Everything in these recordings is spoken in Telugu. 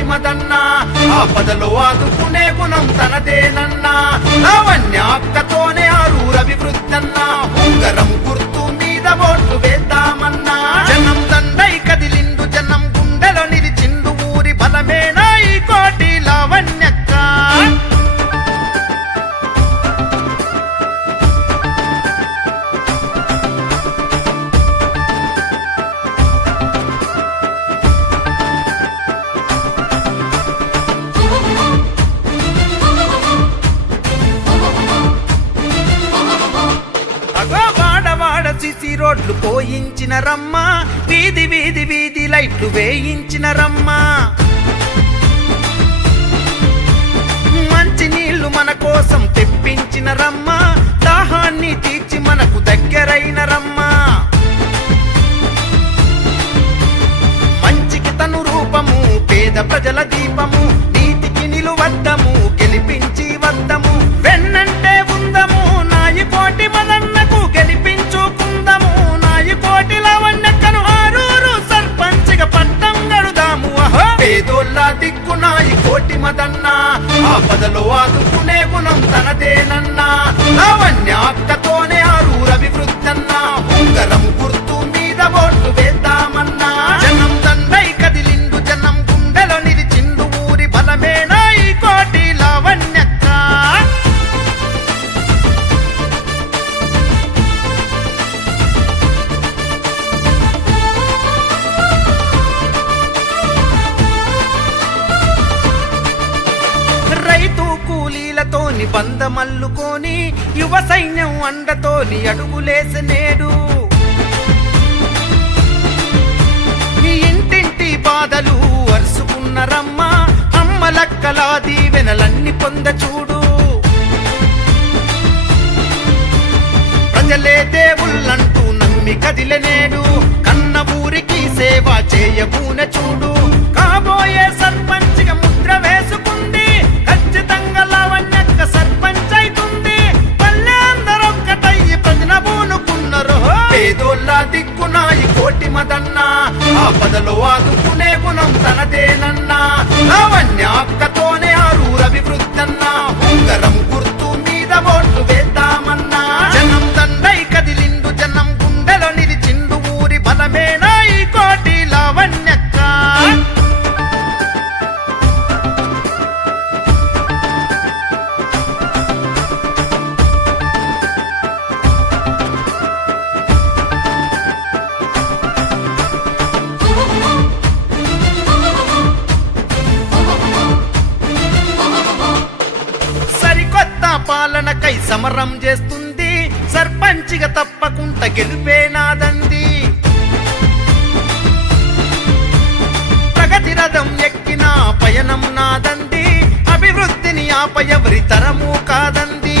కోటి మదన్నా ఆపదలో ఆదుకునే గుణం తనదేనన్నా లావణ్య అక్కతోనే ఆరూరభివృద్ధన్నా ఉంగరం గుర్తు మీద ఓట్లు వేద్దామన్నా జనం దండై కదిలిండు జనం గుండెలో నిలిచిండు ఊరి బలమేనా ఈ కోటి లావణ్యక్క సిసి రోడ్లు పోయించిన రమ్మ వీధి వీధి వీధి లైట్లు వేయించిన రమ్మ మంచి నీళ్లు మన కోసం తెప్పించిన రమ్మ దాహాన్ని తీర్చి మనకు దగ్గరైన రమ్మ మంచికి తను రూపము పేద ప్రజల దీపము నీతికి నిలువద్దము గెలిపించి వద్దము వెన్నంటే ఉందము నాయి కోటి మదన్నకు గెలిపించుకుందము నాయి కోటి లావణ్యక్కను ఆరూరు సర్పంచిగా పట్టం గడుదాము అహో పేదోళ్ళ దిక్కు నాయి కోటి మదన్నా ఆపదలో ఆదుకునే గుణం తనదేనన్నా లావణ్య అక్కతోనే ఆరూరభివృద్ధన్నా ఉంగరం గుర్తు మీద ఓట్లు వేద్దామన్నా జనం దండై కదిలిండు జనం గుండెలో నిలిచిండు ఊరి బలమేనా ఈ కోటి లావణ్యక్క రైతు కూలీలతోని బంధమల్లుకొని యువ సైన్యం అండతోని అడుగులేసే నేడు ఇంటింటి బాధలు అరుసుకున్నరమ్మ అమ్మలక్కలా దీవెనలన్నీ పొంద చూడు ప్రజలే దేవుళ్ళంటూ నమ్మి కదిలనేడు కన్న ఊరికి సేవ చేయబూన చూడు కాబోయే సర్పంచిగా ముద్ర వేసుకుంది ఖచ్చితంగా లావణ్యక్క సర్పంచ్ అయితుంది పల్లె అందరొక్కటయ్యి ప్రజన బూనుకున్నారు పేదోళ్ళ దిక్కున ఈ కోటి మదన్నా ఆపదలో ఆదుకునే గుణం తనదేనన్నా లావణ్య అక్కతోనే ఆరూరభివృద్ధన్నా ఉంగరం గుర్తు మీద ఓట్లు వేద్దామన్నా జనం దండై కదిలిండు జనం గుండెలో నిలిచిండు ఊరి బలమేనా ఈ కోటి లావణ్యక్క సరికొత్త పాలనకై సమరం చేస్తుంది సర్పంచిగా తప్పకుండా గెలిపేనాదంది ప్రగతి రథం ఎక్కిన పయనం నాదంది అభివృద్ధిని ఆప ఎవరి తరము కాదంది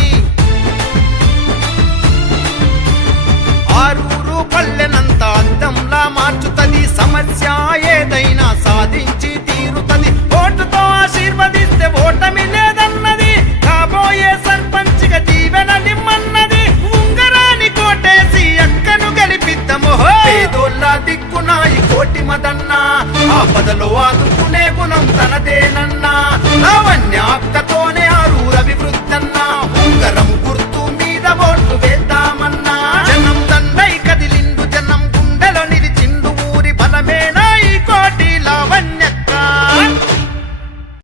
ఆరూరు పల్లెనంత అద్దంలా మార్చుతది సమస్య ఏదైనా సాధించి తీరుతది ఓటుతో ఆశీర్వదిస్తే ఓటమి లేదన్నది కాబోయే సర్పంచిగా దీవెన నిమ్మన్నది ఉంగరాని కోటేసి అక్కను గెలిపిద్దము పేదోళ్ళ దిక్కున ఈ కోటి మదన్నా ఆపదలో ఆదుకునే గుణం తనదేనన్నా లావణ్య అక్కతోనే